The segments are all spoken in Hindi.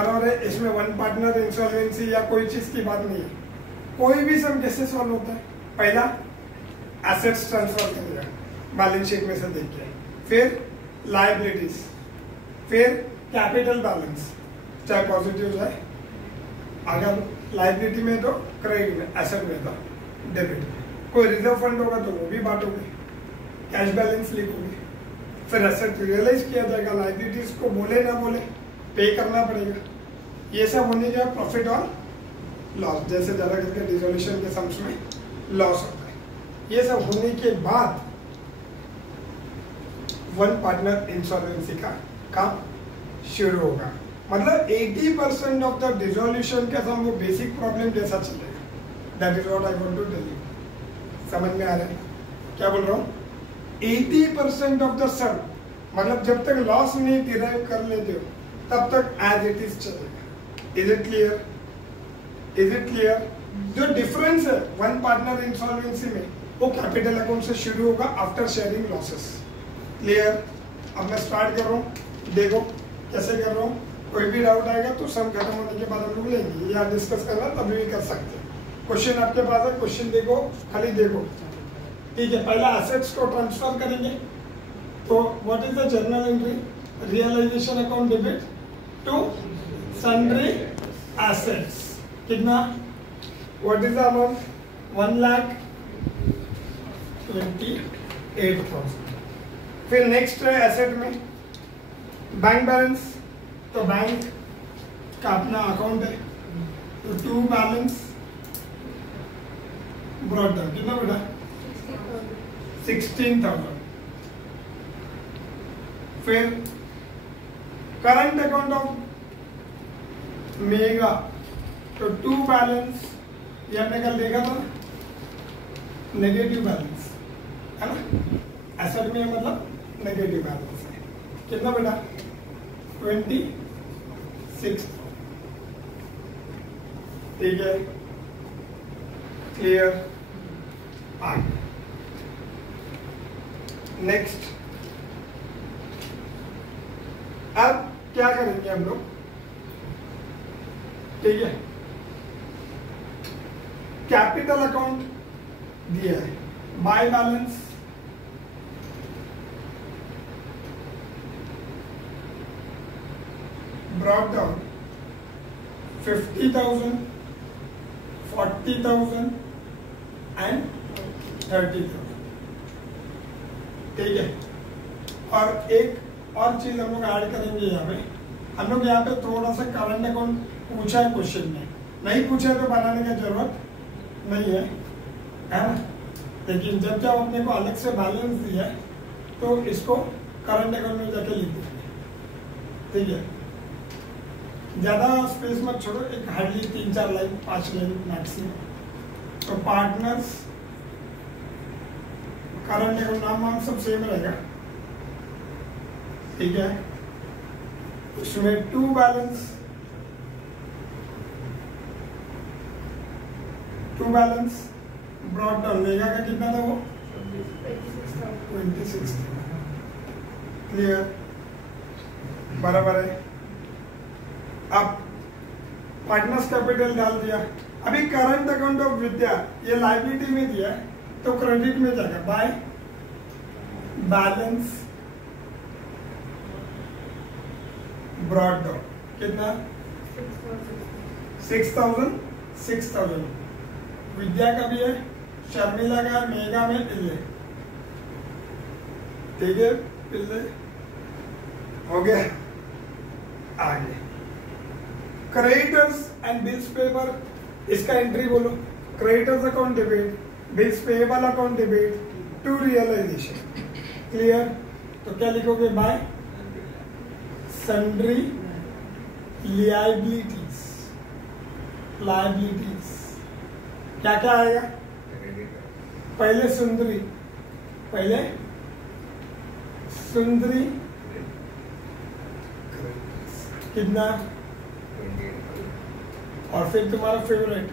बराबर है। इसमें वन पार्टनर इंसॉल्वेंसी या कोई चीज की बात नहीं है। कोई भी सम कैसे सॉल्व होता है? पहला एसेट्स ट्रांसफर करेगा बैलेंस शीट में से देख के, फिर लायबिलिटीज, फिर कैपिटल बैलेंस, चाहे पॉजिटिव जाए, अगर लायबिलिटी में तो क्रेडिट में, एसेट में तो डेबिट। कोई रिजर्व फंड होगा तो वो भी बांटोगे, कैश बैलेंस लिखोगे, फिर एसेट रियलाइज किया जाएगा, लायबिलिटीज को बोले ना बोले पे करना पड़ेगा। ये सब होने के प्रॉफिट और लॉस, जैसे ज़्यादा करके डिसोल्यूशन के सम्स में लॉस होता है। ये सब होने के बाद वन पार्टनर इंसॉल्वेंसी का काम शुरू होगा। मतलब 80% ऑफ द डिसोल्यूशन के सम वो बेसिक प्रॉब्लम जैसा चलेगा। That is what I want to tell you. समझ में आ रहा है क्या बोल रहा हूँ? 80% ऑफ द सम, मतलब जब तक लॉस नहीं डिराइव कर लेते हो तब तक एज इट इज चलेगा। Is it clear? Is it clear? जो डिफरेंस है वन पार्टनर इंसॉल्वेंसी में वो कैपिटल अकाउंट से शुरू होगा आफ्टर शेयरिंग लॉसेस। क्लियर? अब मैं स्टार्ट कर रहा हूँ, देखो कैसे कर रहा हूँ। कोई भी डाउट आएगा तो सम खत्म होने के बाद हम लोग लेंगे, या डिस्कस करना तभी भी कर सकते हैं। क्वेश्चन आपके पास है, क्वेश्चन देखो, खाली देखो, ठीक है। पहला एसेट्स को ट्रांसफर करेंगे, तो what is the journal entry? Realisation account debit to sundry assets. कितना? What is the amount? 1,28,000। फिर नेक्स्ट है एसेट में बैंक बैलेंस, तो बैंक का अपना अकाउंट है, तो टू बैलेंस ब्रॉट डाउन। कितना बेटा? 16,000। फिर करंट अकाउंट ऑफ मेगा, तो टू बैलेंस, ये हमने कल देखा था नेगेटिव बैलेंस है ना, एसेट में मतलब नेगेटिव बैलेंस है। कितना बेटा? 26। ठीक है, क्लियर? आगे नेक्स्ट। अब क्या करेंगे हम लोग? ठीक है, कैपिटल अकाउंट दिया है, by balance, brought down 50,000, 40,000 and 30,000। ठीक है, और एक और चीज हम लोग ऐड करेंगे यहाँ पे। हम लोग यहाँ पे थोड़ा सा करंट अकाउंट पूछा है क्वेश्चन में, नहीं पूछा तो बनाने की जरूरत नहीं है ना, लेकिन जब अपने को अलग से बैलेंस दिया है तो इसको करंट अकाउंट में जाके लिख देंगे। ठीक है, ज्यादा स्पेस मत छोड़ो, एक हार्डली 3-4 लाइन 5 लाइन मैक्सिमम। तो पार्टनर्स करंट अकाउंट नाम सब सेम रहेगा। ठीक है, उसमें टू बैलेंस, ब्रॉट डाउन मेगा का कितना था वो? 26। क्लियर? बराबर है। अब पार्टनर्स कैपिटल डाल दिया। अभी करंट अकाउंट ऑफ विद्या ये लायबिलिटी में दिया है तो क्रेडिट में जाएगा, बाय बैलेंस ब्रॉट डाउन। कितना? 6,000। विद्या का भी है, शर्मिला का, मेगा में पिल्ले। ठीक है, पिल्ले हो गया। आगे क्रेडिटर्स एंड बिल्स पेपर, इसका एंट्री बोलो। Creditors account debit, bills payable account debit to realisation. Clear? तो क्या लिखोगे? By sundry liabilities. क्या क्या आएगा? पहले सुंदरी कितना? और फिर तुम्हारा फेवरेट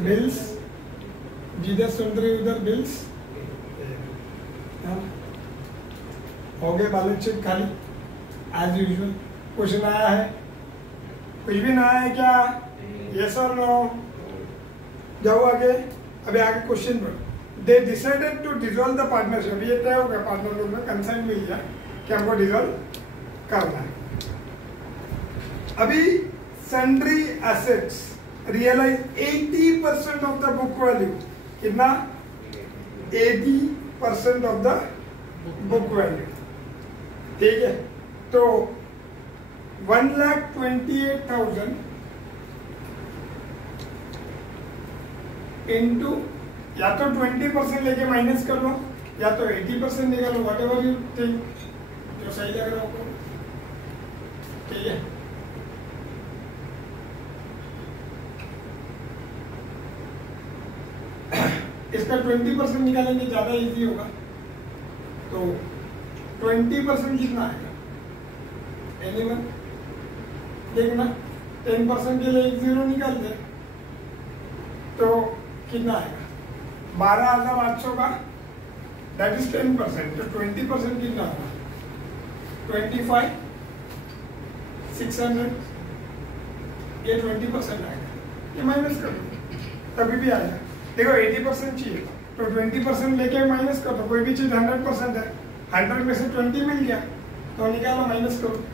बिल्स, जिधर सुंदरी उधर बिल्स। हो गए बैलेंस शीट खाली एज यूजुअल। क्वेश्चन आया है कुछ भी नया है क्या? यस और नो? जाओ आगे। अभी आगे क्वेश्चन पर they decided to dissolve the partnership. ये तय हो गया, पार्टनर लोग में कंसेंट मिल गया कि हमको डिसॉल्व करना है। अभी sundry assets realise 80% of the book value. कितना? 80% ऑफ द बुक वैल्यू। ठीक है, तो 1,28,000 इंटू या तो 20% लेके माइनस कर लो या तो 80% निकालो, वट एवर यू थिंक, जो सही लग रहा हो। ठीक है, इसका 20% निकालेंगे, ज्यादा इजी होगा। तो 20% कितना आएगा? एनीवन देखना, 10% के लिए एक जीरो निकाल दे तो कितना आएगा? 12,800 का, दैट इज 10%। तो 20% कितना होगा? 25,600। ये 20% आएगा, ये माइनस कर दो तभी भी आएगा। देखो 80% चाहिए तो 20% लेके माइनस कर दो। कोई भी चीज 100% है, 100 में से 20 मिल गया तो निकालो, माइनस करो।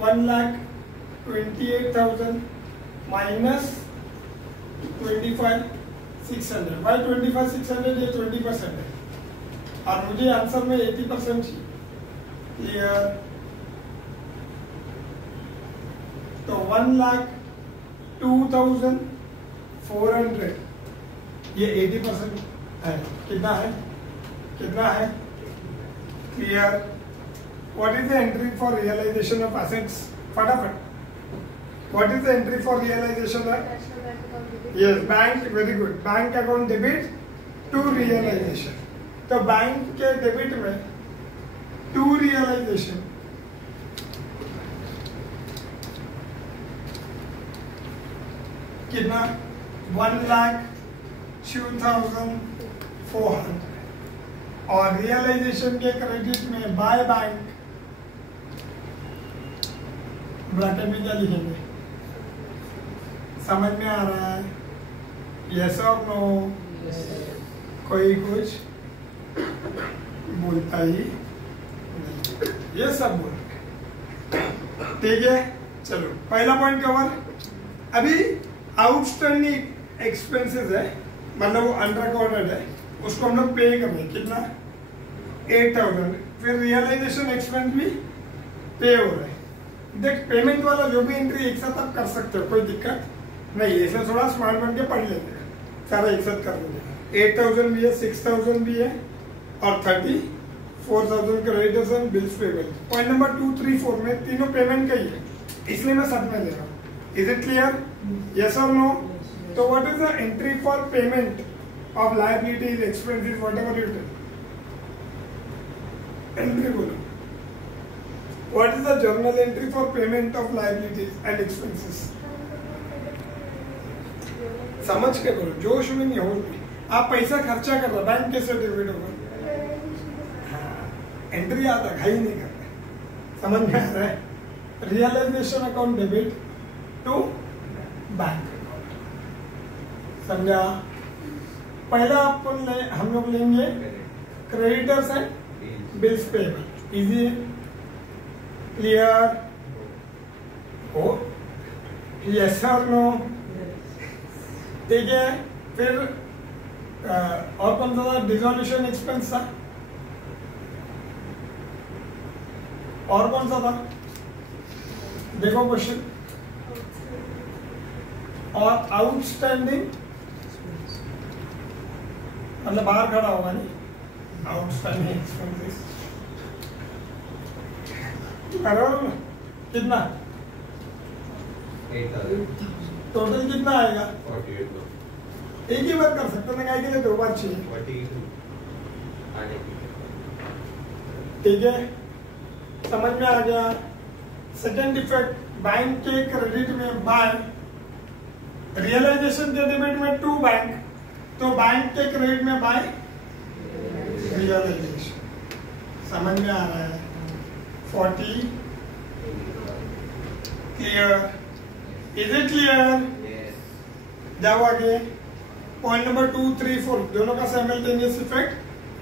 1,28,000 माइनस 25,600। भाई 25,600 ये 20% है और मुझे आंसर में 80% चाहिए। क्लियर? तो 1,02,400 ये 80% है। कितना है? कितना है? Clear? What is the entry for realization of assets? फटाफट, what is the entry for realization of? Yes, bank, very good. Bank account debit to realisation. तो बैंक के डेबिट में टू रियलाइजेशन कितना? 1,02,400 और रियलाइजेशन के क्रेडिट में बाय बैंक ब्रैकेट में क्या लिखेंगे? समझ में आ रहा है? यस और नो? कोई कुछ बोलता ही नहीं, ये सब बोल। ठीक है, चलो पहला पॉइंट कवर। अभी आउटस्टैंडिंग एक्सपेंसेस है, मतलब वो अनरिकॉर्डेड है, उसको हम लोग पे कर रहे हैं। कितना? 8,000। फिर रियलाइजेशन एक्सपेंस भी पे हो रहा है। देख, पेमेंट वाला जो भी एंट्री एक साथ आप कर सकते हो, कोई दिक्कत नहीं। ऐसे थोड़ा स्मार्ट बन के पढ़ लेते हैं, सारा एक साथ कर लेते हैं। 8,000 भी है, 6,000 भी है और 34,000 creditors and bills payable. Point number 2, 3, 4 में तीनों पेमेंट का ही है, इसलिए मैं साथ में ले रहा हूँ। Is it clear? यस और नो? तो what is the entry for payment of liabilities, expenses, whatever you do? Entry बोलो। What is the journal entry for payment of liabilities and expenses? समझ के करो, जोश में नहीं हो। आप पैसा खर्चा कर रहे, बैंक कैसे डेबिट होगा? एंट्री आता घाई नहीं करते, समझ में आ रहा है? Realisation account debit to bank account, समझा? पहला अपन हम लोग लेंगे creditors and bills payable. Easy है? क्लियर हो? यस और नो? ठीक है, फिर और कौन सा था? डिसॉल्यूशन एक्सपेंस था, और कौन सा था? देखो क्वेश्चन। और आउटस्टैंडिंग मतलब बाहर खड़ा होगा नहीं, आउटस्टैंडिंग एक्सपेंसेस। कितना? 8,000। टोटल कितना आएगा? 48,000। एक ही बार कर सकते हैं, के लिए 2 बार चाहिए। 42 आने की। ठीक है, समझ में आ गया? सेकेंड इफेक्ट, बैंक के क्रेडिट में बाय, रियलाइजेशन के डेबिट में टू बैंक, तो बैंक के क्रेडिट में बाय रियलाइजेशन। समझ में आ रहा है? 40 क्लियर? Is it clear? जाओ आगे। पॉइंट नंबर 2, 3, 4 दोनों का साइमल्टेनियस इफेक्ट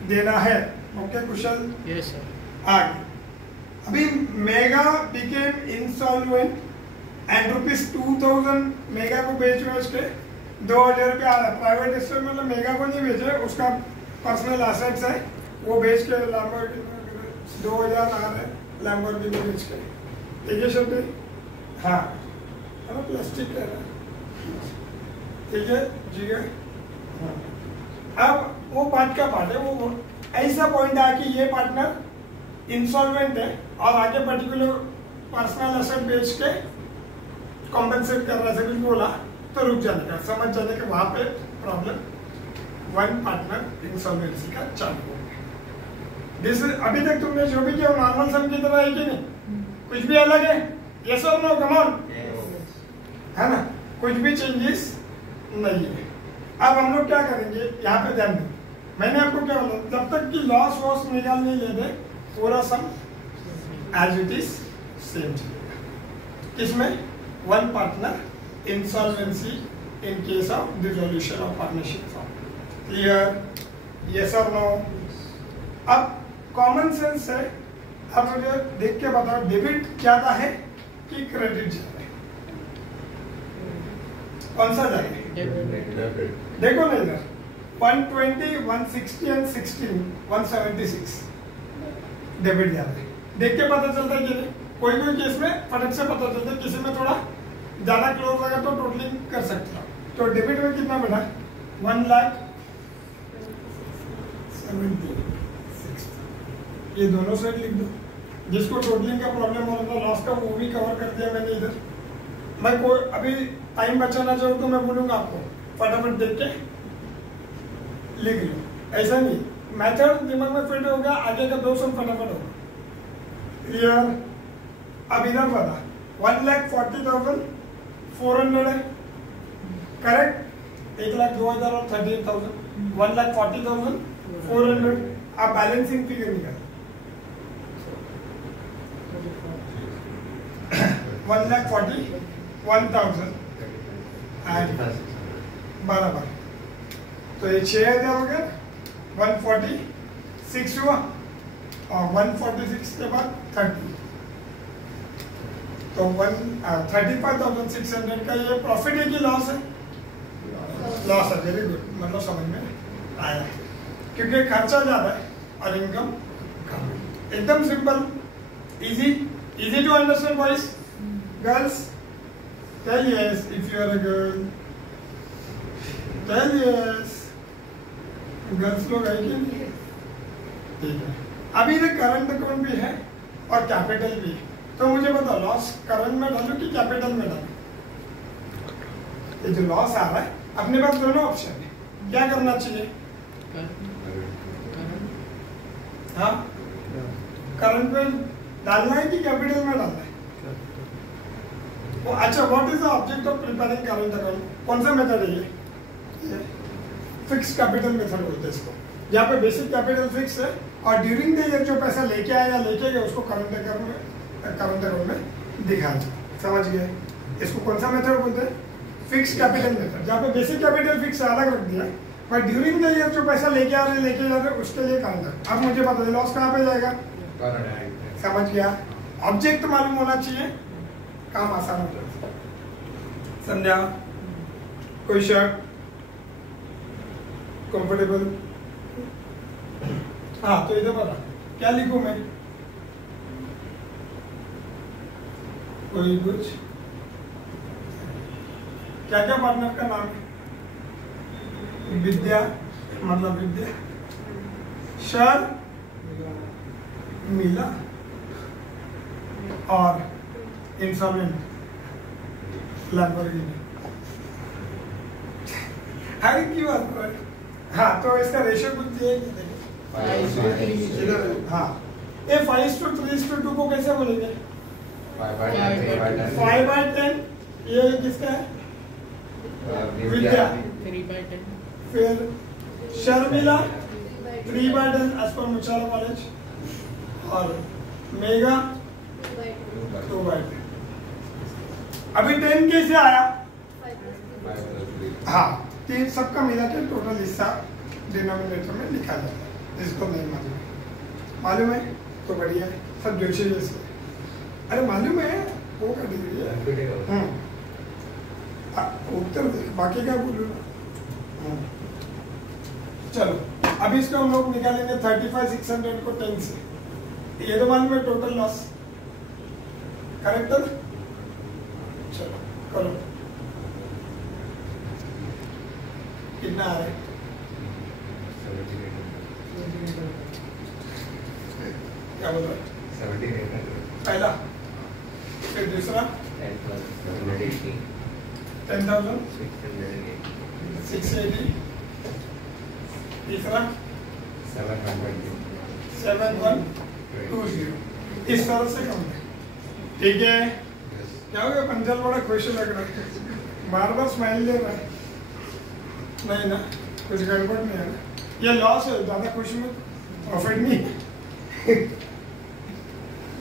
देना है। ओके कुशल? Yes sir. आगे अभी Mega became insolvent and ₹2000 Mega को बेच के 2000 रुपये आ रहा है। प्राइवेट स्टोर मतलब मेगा को नहीं बेचे, उसका पर्सनल एसेट्स है, वो बेच के लैम्बोर्गिनी 2000 आ रहा है लैम्बोर्गिनी बेच के। ठीक है शब्द? हाँ है ना, प्लास्टिक का है। ठीक है जी है। अब वो पार्ट का पार्ट है, वो ऐसा पॉइंट आया कि ये पार्टनर इंसॉल्वेंट है और आगे पर्टिकुलर पर्सनल एसेट बेच के कॉम्पेंसेट कर रहा है, कुछ बोला तो रुक जाने का, समझ जाने का वहां पे प्रॉब्लम वन पार्टनर इंसॉल्वेंसी का चालू हो गया। अभी तक तुमने जो भी किया नॉर्मल सम की तरह है कि नहीं? कुछ भी अलग है? यस और नो? कम ऑन, है ना? कुछ भी चेंजेस नहीं है। अब हम लोग क्या करेंगे यहाँ पे ध्यान दें, मैंने आपको क्या बोला, जब तक कि लॉस वॉस निकाल नहीं लेते पूरा सम एज इट इज सेम चलेगा। किसमें? One partner insolvency in case of dissolution of partnership form. Clear? Yes और नो? अब कॉमन सेंस है, अब मुझे देख के बताओ डेबिट ज्यादा है कि क्रेडिट ज्यादा है? कौन सा ज्यादा है? देखो ना इधर 120, 160 एंड 16, 176 डेबिट ज्यादा है। देख के पता चलता है कि नहीं? कोई कोई केस में फटक से पता चलता है, किसी में थोड़ा ज्यादा क्लोज लगा तो टोटलिंग कर सकते हो। तो डेबिट में कितना बना? 1,76,000। ये दोनों साइड लिख दो। जिसको टोटलिंग का प्रॉब्लम हो रहा था लॉस का, वो भी कवर कर दिया मैंने इधर। मैं कोई अभी टाइम बचाना चाहूँ तो मैं बोलूंगा आपको फटाफट देख के लिख लो, ऐसा नहीं मेथड दिमाग में फिट होगा, आगे का दो सम फटाफट होगा। क्लियर? अब इधर बता 1,40,400 है करेक्ट? 1,02,000 और 38,000, 1,40,400। आप बैलेंसिंग फिगर निकाल 1,41,000 बराबर, तो ये 6,000 हो गया, 146 हुआ और 146 के बाद 30, तो 35,600 का ये प्रॉफिट है कि लॉस है? लॉस है। वेरी गुड, मतलब समझ में आया, क्योंकि खर्चा ज्यादा है और इनकम कम है। एकदम simple, easy to understand boys girls. Tell yes if you are a girl. Tell yes. Girls लोग है कि नहीं? ठीक है। अभी ये करंट अकाउंट भी है और कैपिटल भी है, तो मुझे बताओ लॉस करंट में डालो कि कैपिटल में डालो? ये जो लॉस आ रहा है अपने पास दोनों ऑप्शन है, क्या करना चाहिए? हाँ, करंट में डालना है कि कैपिटल में डालना है? वो अच्छा, what is the object of preparing current account? कौन सा मेथड है ये? फिक्स कैपिटल मेथड बोलते हैं इसको, जहाँ पे बेसिक कैपिटल फिक्स है और ड्यूरिंग द ईयर जो पैसा लेके आया या लेके गया उसको करंट अकाउंट में दिखाना। समझ गए? इसको कौन सा मेथड बोलते हैं? फिक्स कैपिटल मेथड, जहाँ पे बेसिक कैपिटल फिक्स अलग रख दिया बट ड्यूरिंग द ईयर जो पैसा लेके आ रहे लेके जा रहे उसके लिए करंट। अब मुझे पता है लॉस कहाँ पे जाएगा? समझ गया? ऑब्जेक्ट मालूम होना चाहिए, काम आसान हो जाता है। समझा? कोई शर्ट कंफर्टेबल? हाँ, तो इधर बता क्या लिखूं मैं? कोई कुछ क्या क्या पार्टनर का नाम है? विद्या मतलब विद्या, शर्मिला और इंसॉल्वेंट लैम्बोर्गिनी। आगे की बात कर? हाँ, तो इसका रेशियो कुछ दिया कि देखिए, हाँ, ये 5:3:2 को कैसे बोलेंगे? 5/10। ये किसका है? विद्या। 3/10। फिर शर्मिला 3/10 एज पर मुचाला कॉलेज, और मेगा 2/10। अभी 10 कैसे आया? 5+3 हाँ, तीन सबका मिला के टोटल हिस्सा डिनोमिनेटर में लिखा जाता है, जिसको नहीं मालूम है तो बढ़िया है, सब जोशी जैसे। अरे मालूम है वो का डिग्री है। उत्तर दे, बाकी क्या बोलूँ। चलो अभी इसको हम लोग निकालेंगे 35,600 को 10 से। ये तो मालूम है टोटल लॉस, करेक्ट है? चलो करो, कितना आ रहा है? क्या बोल रहा है? 17,800 पहला, फिर दूसरा 10,680 10,680, तीसरा 7,120, इस तरह से कम है। ठीक है, क्या हो गया? पंचल बड़ा खुश लग रहा है, बार बार स्माइल दे रहा है। नहीं ना, कुछ गड़बड़ नहीं है ना? ये लॉस है, ज़्यादा खुश में प्रॉफिट नहीं।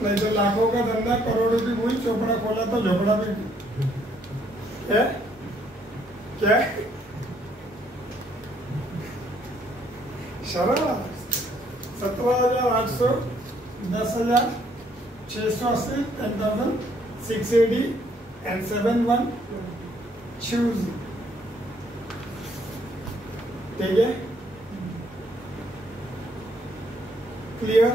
नहीं तो लाखों का धंधा, करोड़ों की भूल, चोपड़ा खोला तो झोपड़ा भी। क्या क्या शर्म आ? 17,800, 10,680, 10,680 and 7,120। ठीक है, क्लियर?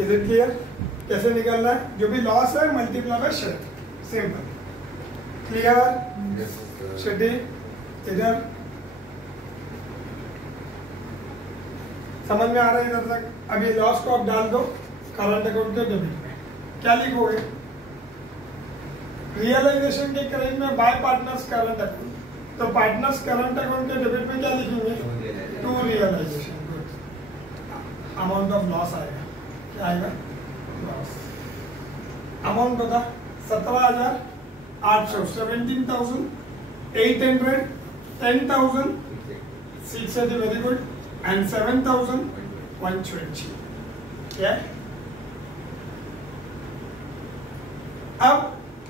Is it clear? कैसे निकालना है? जो भी लॉस है multiply by share, simple. Clear? Shady इधर समझ में आ रहा है इधर तक? अभी लॉस को आप डाल दो करंट अकाउंट के डेबिट में, क्या लिखोगे? रियलाइजेशन के क्रेडिट में बाय पार्टनर्स करंट अकाउंट, तो पार्टनर्स करंट अकाउंट के डेबिट में क्या लिखेंगे? To realisation. Amount of loss आएगा, क्या आएगा? लॉस। अमाउंट होगा 17,800, 17,800, 10,680, वेरी गुड, एंड 7,120। क्या? अब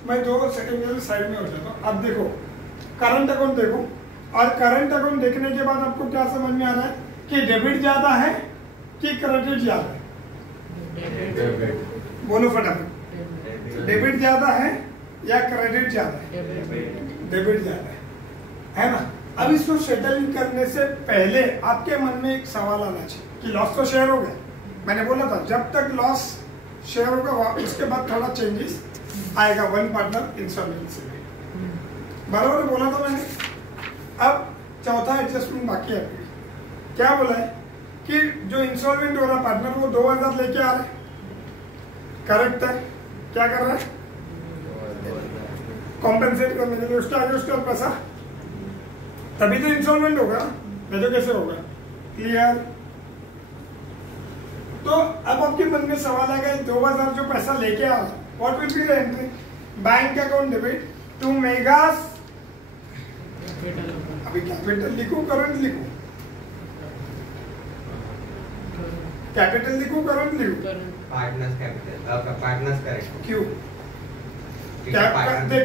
मैं 2 सेकंड के साइड में हो जाता हूँ। अब देखो करंट अकाउंट देखो, और करंट अकाउंट देखने के बाद आपको क्या समझ में आ रहा है कि डेबिट ज्यादा है कि क्रेडिट ज्यादा है? बोलो फटाफट, डेबिट ज्यादा है या क्रेडिट ज्यादा है? डेबिट ज्यादा है ना? अब इसको सेटल करने से पहले आपके मन में एक सवाल आना चाहिए कि लॉस तो शेयर हो गया। मैंने बोला था जब तक लॉस शेयर होगा उसके बाद थोड़ा चेंजेस आएगा वन पार्टनर इंसॉल्वेंसी में, बराबर बोला था मैंने। अब चौथा एडजस्टमेंट बाकी है। क्या बोला है कि जो इंसॉल्वेंट हो रहा पार्टनर वो 2,000 लेके आ रहा है, करेक्ट है? क्या कर रहा है? कॉम्पेंसेट करने के लिए उसके आगे उसका पैसा, तभी तो इंसॉल्वेंट होगा, नहीं तो कैसे होगा? क्लियर? तो अब आपके मन में सवाल आएगा 2,000 जो पैसा लेके आ रहा है, what will be the entry? Bank account debit to Mega's, अभी कैपिटल लिखो करंट लिखो, कैपिटल लिखो करंट लिखो, पार्टनर्स कैपिटल, पार्टनर्स करेक्ट। क्यों?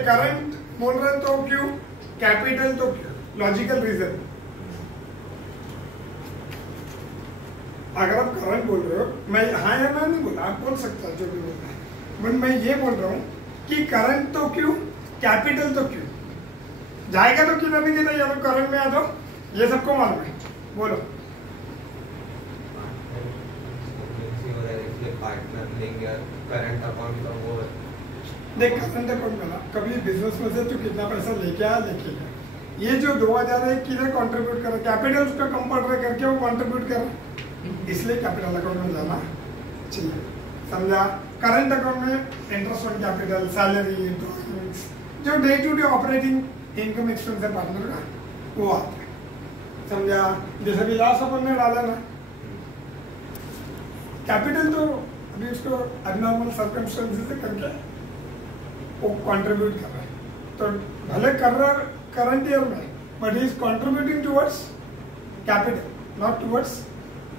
करंट बोल रहे तो क्यों, कैपिटल तो क्यों? Logical reason. अगर आप करंट बोल रहे हो, मैं हाँ या ना नहीं बोला, आप बोल सकते हो जो भी बोलना है, बट मैं ये बोल रहा हूँ कि करंट तो क्यों, कैपिटल तो क्यों? जाएगा तो किधर नहीं किधर, या तो करंट में आ जाओ, ये सबको मालूम है। बोलो। पार्टनर लेंगे करंट अकाउंट का वो देख, करंट अकाउंट में ना कभी बिजनेस में से तो कितना पैसा लेके आया लेके गया, ये जो 2,000 है किधर कंट्रीब्यूट कर रहा है? कैपिटल उसका कम पड़ रहा है करके वो कंट्रीब्यूट कर रहा है, इसलिए कैपिटल अकाउंट में जाना चाहिए, समझा? करंट अकाउंट में इंटरेस्ट ऑन कैपिटल, सैलरी, जो day to day operating income expense है पार्टनर का वो आता है, समझा? जैसे भी लॉस अपन ने डाला ना, कैपिटल तो अभी उसको एबनॉर्मल सर्कमस्टेंसेस से करके वो कंट्रीब्यूट कर रहा है, तो भले कर रहा करंट ईयर में, but he is contributing towards capital, not towards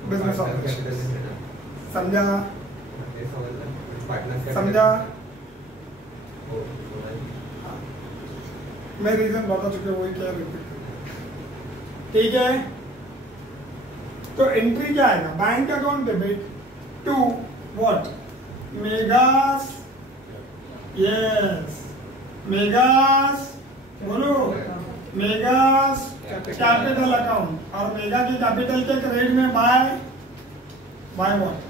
business operation, समझा? पार्टनर्स समझा? ओ समझ। मैं रीजन बता चुके वही क्या रिपीट। ठीक है, तो एंट्री क्या आएगा? Bank account debit to what? Megha's, yes Megha's, बोलो मेगास कैपिटल अकाउंट, और मेगा की कैपिटल के क्रेडिट में बाय व्हाट?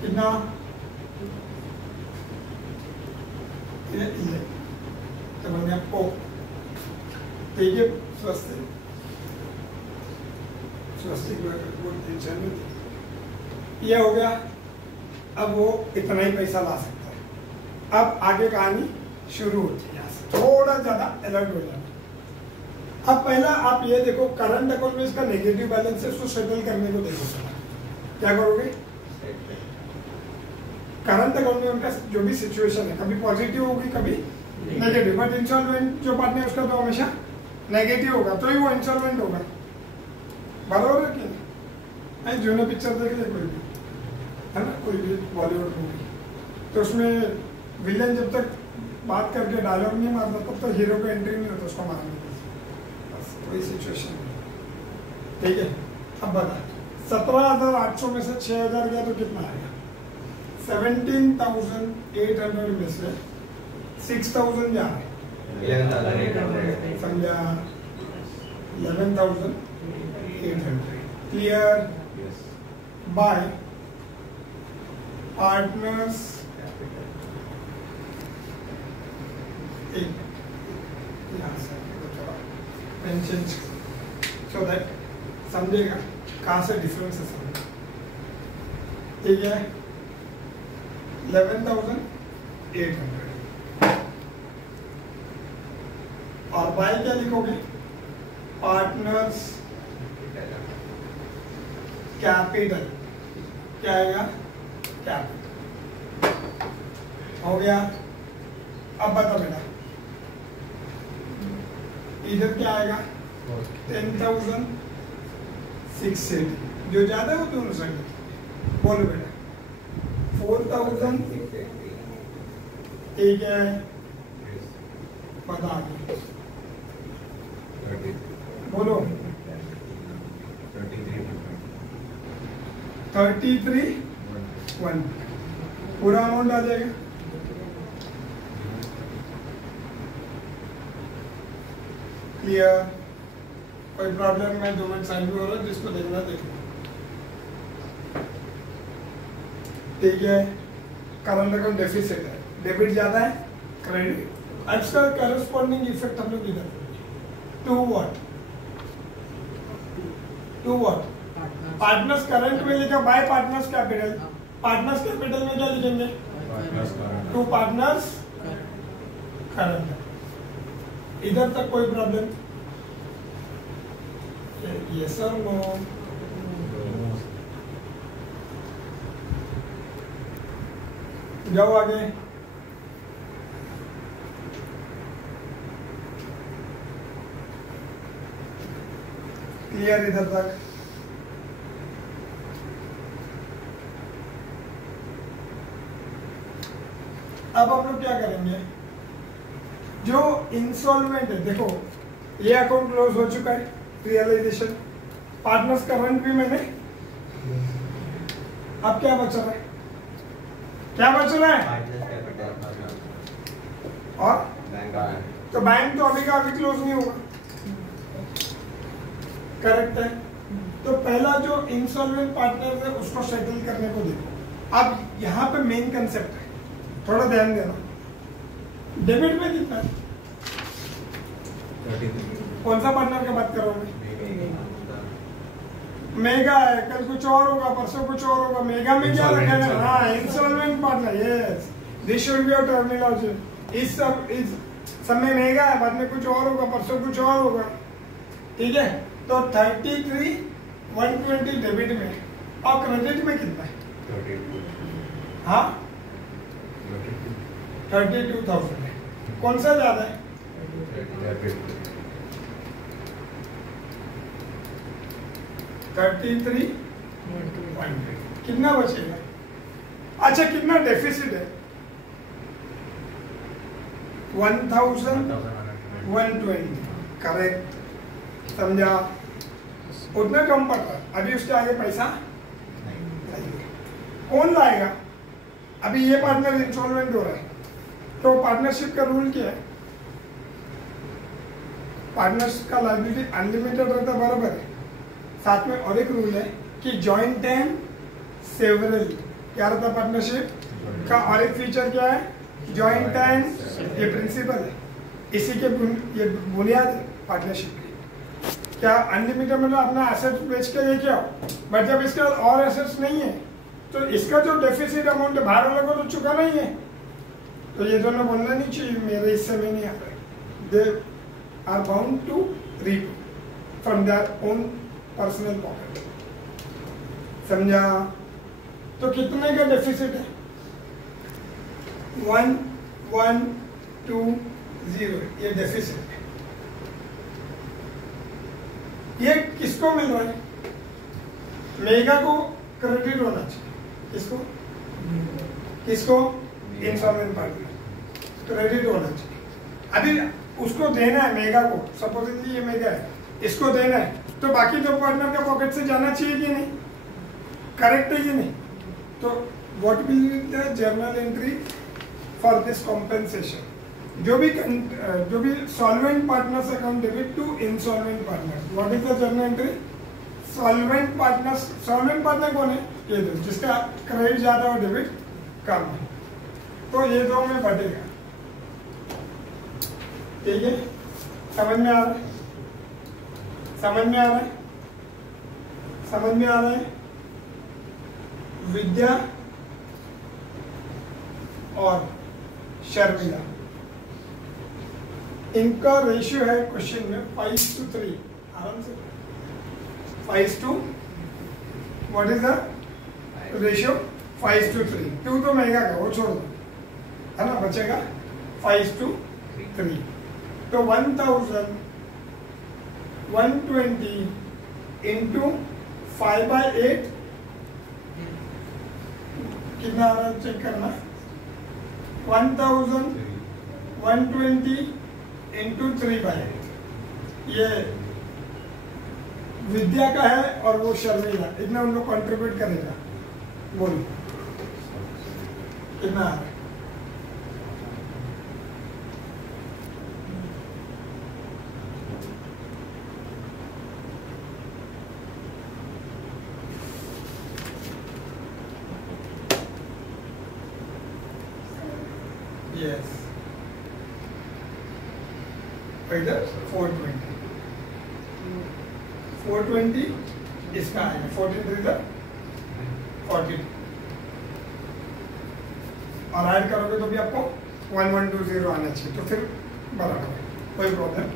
कितना? ये तो बन गया ओ। ठीक है, स्वस्तिक टेंशन में ये हो गया। अब वो इतना ही पैसा ला सकता है। अब आगे कहानी शुरू होती है, यहाँ से थोड़ा ज्यादा अलर्ट हो जाना। अब पहला आप ये देखो, करंट अकाउंट में इसका नेगेटिव बैलेंस है, उसको सेटल करने को देखो। क्या करोगे? करंट अकाउंट में उनका जो भी सिचुएशन है, कभी पॉजिटिव होगी कभी नेगेटिव, बट इंस्टॉलमेंट जो पार्टनर है उसका तो हमेशा नेगेटिव होगा, तो ही वो इंस्टॉलमेंट होगा। बराबर है कि नहीं? जो पिक्चर देख ले कोई भी, है ना, कोई भी बॉलीवुड मूवी, तो उसमें विलन जब तक बात करके डायलॉग नहीं मारता तब तक हीरो को एंट्री नहीं होता उसको मारने की। बस वही सिचुएशन है। ठीक है, अब बता 17,800 में से 6,000 गया तो कितना आएगा? 17,800 में से 6,000 जा रहा है, 11,800 समझा? 11,800 clear? Bye partners pension, so that समझेगा कहाँ से डिफरेंस है समझ। ठीक है, 11,800 और बाय क्या लिखोगे? पार्टनर्स कैपिटल, क्या आएगा? कैपिटल। हो गया। अब बता बेटा, इधर क्या आएगा? 10,680, जो ज्यादा है वो दोनों साइड। बोलो बेटा 4,000, ठीक है, बता दो, बोलो 33,1 पूरा अमाउंट आ जाएगा। क्लियर? कोई प्रॉब्लम में 2 मिनट साइड में हो रहा है, जिसको देखना देखो। ठीक है, करंट अकाउंट डेफिसिट है, डेबिट ज्यादा है, क्रेडिट। अब इसका करस्पॉन्डिंग इफेक्ट हम लोग इधर टू व्हाट? पार्टनर्स करंट में लिखा by partners capital. Partners capital में क्या लिखेंगे? To partners current. इधर तक कोई प्रॉब्लम? यस और नो? जाओ आगे। क्लियर इधर तक? अब हम लोग क्या करेंगे? जो इंस्टॉलमेंट है, देखो ये अकाउंट क्लोज हो चुका है, रियलाइजेशन, पार्टनर्स करंट भी मैंने। अब क्या बच रहा है? क्या बच रहा है? और तो बैंक तो अभी का अभी क्लोज नहीं होगा, करेक्ट है? तो पहला जो इंसॉल्वेंट पार्टनर है उसको सेटल करने को देखो। अब यहाँ पे मेन कंसेप्ट है, थोड़ा ध्यान देना। डेबिट में कितना है? कौन सा पार्टनर की बात करोगे? मेगा है, कल कुछ और होगा, परसों कुछ और होगा। मेगा में क्या रखा है? हाँ, insolvent partner, yes, this should be your terminology. इस समय मेगा है, बाद में कुछ और होगा, परसों कुछ और होगा। ठीक है, तो 33,120 डेबिट में, और क्रेडिट में कितना है? हाँ 32,000 है। कौन सा ज्यादा है? 33,120 कितना बचेगा? अच्छा, कितना डेफिसिट है? 1120, करेक्ट, समझा? उतना कम पड़ रहा है, अभी उसके आगे पैसा नहीं। कौन लाएगा? अभी ये पार्टनर इंसॉल्वेंट हो रहा है, तो पार्टनरशिप का रूल क्या है? पार्टनर्स का लायबिलिटी अनलिमिटेड रहता बराबर है। साथ में और एक रूल है कि जॉइंट एंड सेवरल, क्या रहता पार्टनरशिप का? और एक फीचर क्या है? जॉइंट एंड, ये प्रिंसिपल है, इसी के ये बुनियाद है पार्टनरशिप की। क्या अनलिमिटेड मतलब अपना एसेट बेच के लेके आओ, बट जब इसके और एसेट्स नहीं है तो इसका जो डेफिसिट अमाउंट है बाहर वाले को तो चुका नहीं है, तो ये दोनों बोलना नहीं चाहिए मेरे हिस्से में नहीं आ रहा। They are bound to reap from their own personal pocket, समझा? तो कितने का डेफिसिट है? 1120, ये डेफिसिट है। ये किसको मिल रहा है? मेगा को क्रेडिट होना चाहिए। किसको? किसको? इंसॉल्वेंट पार्टनर, क्रेडिट होना चाहिए। अभी उसको देना है मेगा को, सपोजिंगली ये मेगा है, इसको देना है, तो बाकी दो पार्टनर का पॉकेट से जाना चाहिए कि नहीं? करेक्ट है कि नहीं? तो what will be the journal entry for this compensation? जो भी solvent partners account debit to insolvent partners, what is the journal entry? Solvent partners, solvent partner कौन है? ये दो, जिसका क्रेडिट ज्यादा और डेबिट कम है, तो ये दो में बटेगा। ठीक है, समझ में आ रहा है? समझ में आ रहा है? समझ में आ रहा है? विद्या और शर्मिला, इनका रेशियो है क्वेश्चन में 5:3, आराम से 5 व्हाट इज द रेशियो? 5:3। 2 तो महंगा का, वो छोड़ दो, है ना, बचेगा 5:3। तो 1120 इंटू 5/8 कितना आ रहा है चेक करना। 1120 इंटू 3/8, ये विद्या का है और वो शर्मिला, इतना उन लोग कंट्रीब्यूट करेगा। बोलो कितना आ रहा है? Yes. इधर 420 इसका आएगा, 14 इधर 40 और ऐड करोगे तो भी आपको 1120 आना चाहिए, तो फिर बराबर है, कोई प्रॉब्लम।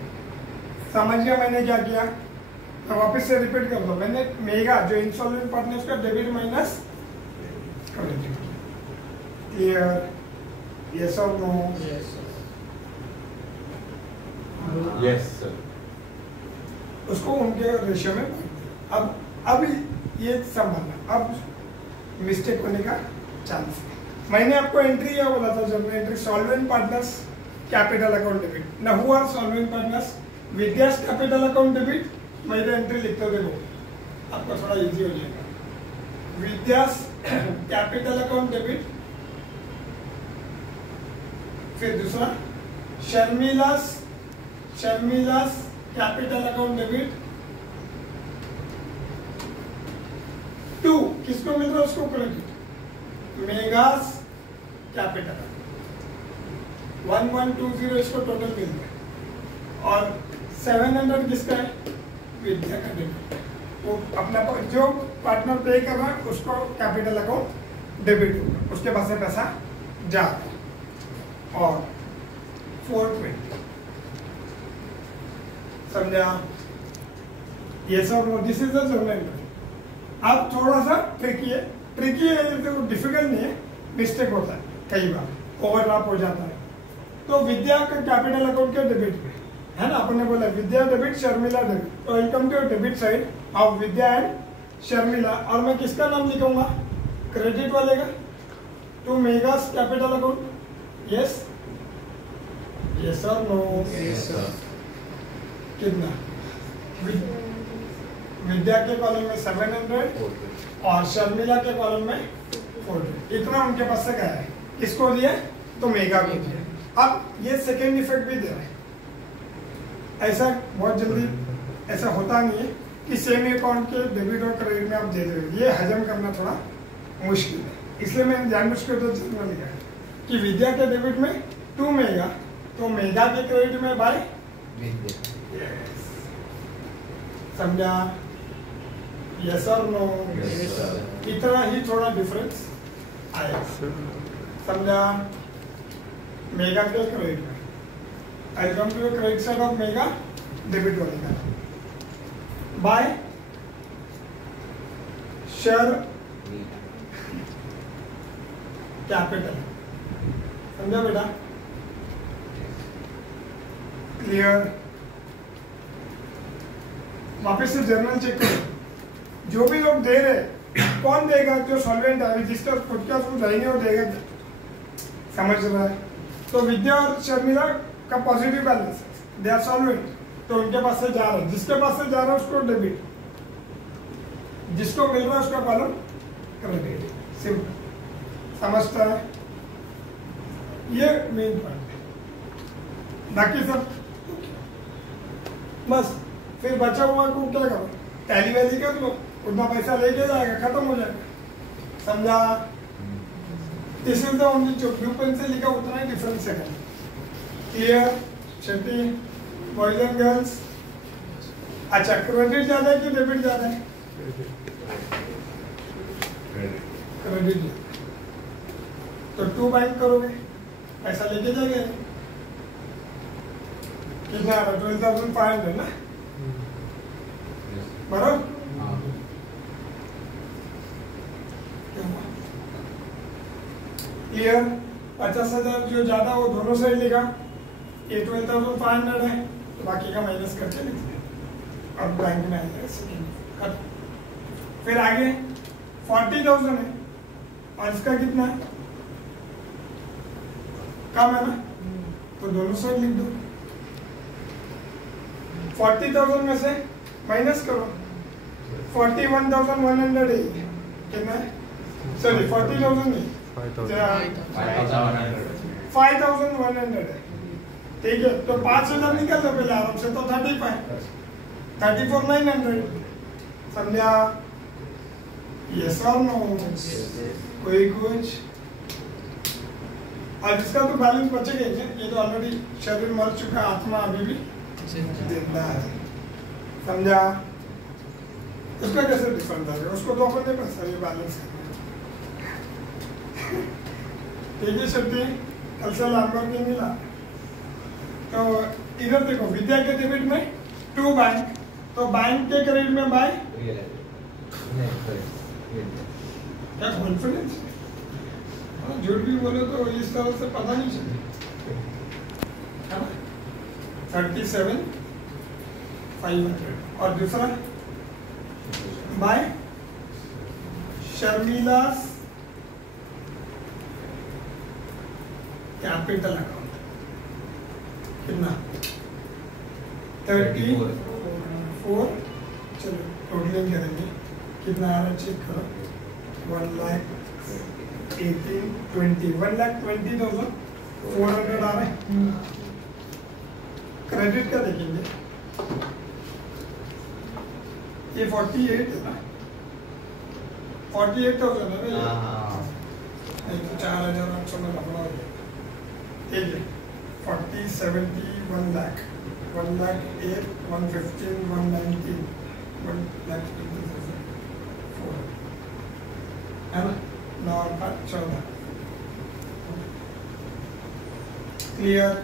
समझ गया मैंने क्या किया? मैं वापस से रिपीट कर दो। मैंने मेगा जो इंसॉल्वेंट पार्टनर्स का debit minus credit, clear? Yes or no? Yes sir. Yes sir. उसको उनके रेशियो में अब ये संभालना, अब मिस्टेक होने का चांस है। मैंने आपको एंट्री क्या बोला था जब entry? Solvent partners capital account debit. ना हुआ solvent partners विद्यास capital account debit, मैंने एंट्री लिखते देखो, आपको थोड़ा इजी हो जाएगा। विद्यास कैपिटल अकाउंट डेबिट, फिर दूसरा शर्मिलास कैपिटल अकाउंट डेबिट 2, किसको मिल रहा है? उसको क्रेडिट। मेगास कैपिटल 1120 इसको टोटल मिल रहा है, और 700 किसका है? विद्या का डेबिट। वो अपना जो पार्टनर पे कर रहा है उसको कैपिटल अकाउंट डेबिट होगा, उसके पास से पैसा जा रहा है। और 420, समझा? ये सब this is the journal entry. अब थोड़ा सा ट्रिकी है, तो डिफिकल्ट नहीं है, मिस्टेक होता है कई बार, ओवरलैप हो जाता है। तो विद्या का कैपिटल अकाउंट के डेबिट पे है ना, अपन ने बोला विद्या डेबिट, शर्मिला डेबिट, तो welcome to debit side of Vidya and Sharmila, और मैं किसका नाम लिखूंगा? क्रेडिट वाले का। To Megha's capital account, yes yes और नो? Yes, sir. कितना? विद्या के कॉलम में 700 और शर्मिला के कॉलम में 400। इतना उनके पास से गया है। किसको दिया? तो मेगा को दिया। अब ये सेकेंड इफेक्ट भी दे रहा है। ऐसा बहुत जल्दी ऐसा होता नहीं है कि सेम अकाउंट के डेबिट और क्रेडिट में आप दे दे। ये हजम करना थोड़ा मुश्किल है, इसलिए मैंने जानबूझ के तो लिखा है कि विद्या के डेबिट में 2 मेगा, तो मेगा के क्रेडिट में बाय यस। समझा? यस और नो? Yes, sir. इतना ही थोड़ा डिफरेंस आएगा। समझा? मेगा के क्रेडिट में I come to credit side of Megha, debit वाले का बाय शेयर कैपिटल। समझा बेटा? क्लियर? वापस से जर्नल चेक करो। जो भी लोग दे रहे, कौन देगा? जो सॉल्वेंट है, जिसका खुद का सूद रहेंगे वो देगा। समझ रहा है? तो विद्या और शर्मिला का positive balance, they are solvent, तो उनके पास से जा रहा है। जिसके पास से जा रहा है उसको डेबिट, जिसको मिल रहा है उसका कॉलम क्रेडिट। सिंपल। समझता है? ये मेन पॉइंट है। बाकी सब बस फिर बचा हुआ को क्या करो? टैली वैली कर लो, उतना पैसा लेके जाएगा, खत्म हो जाएगा। समझा? दिस इज द ओनली जो ब्लू पेन से लिखा उतना ही डिफरेंस है। क्लियर? शक्ति, बॉयज एंड गर्ल्स? अच्छा, क्रेडिट ज्यादा है कि डेबिट ज्यादा है? क्रेडिट। तो 2 बैंक करोगे, पैसा लेके जाएंगे। कितना आ रहा? 12,500 ना? बराबर? क्लियर? 50,000 जो ज्यादा वो दोनों साइड लिखा, ये 12,500 है, तो बाकी का माइनस करके लिख दिया और बैंक में आएगा। फिर आगे 40,000 है और इसका कितना है? कम है ना, तो दोनों साइड लिख दो। 40,000 में से माइनस करो, 41,100 है। कितना है? सॉरी 40,000 नहीं, 5,100 है। ठीक है, तो 5,000 निकल लो पहले आराम से, तो 34,900। समझा? यस और नो? कोई कुछ? और इसका तो बैलेंस बचेगा, ये तो ऑलरेडी शरीर मर चुका, आत्मा अभी भी जिंदा है। समझा? उसका कैसे डिफरेंस आएगा? उसको तो अपन ने पैसा ये बैलेंस करना। ठीक है शक्ति, कल से लैम्बोर्गिनी नहीं मिला। तो इधर देखो, विद्या के डेबिट में 2 बैंक, तो बैंक के क्रेडिट में बाय क्या कॉन्फिडेंस? झूठ भी बोले तो इस तरह से पता नहीं चले, है ना? 37,500। और दूसरा बाय शर्मिला कैपिटल अकाउंट। कितना? 34। चलो टोटलिंग करेंगे, कितना आ रहा चेक करो। 1,20,400 आ रहे हैं। क्रेडिट का देखेंगे, ये 48 है ना? 48,000 है ना? नहीं तो 4,800 में लफड़ा हो गया। ठीक है, 40, 70, 1 लाख, 1 लाख 8, 115, 119, 1,20,000, 4 है ना? 9 और 5 14। क्लियर?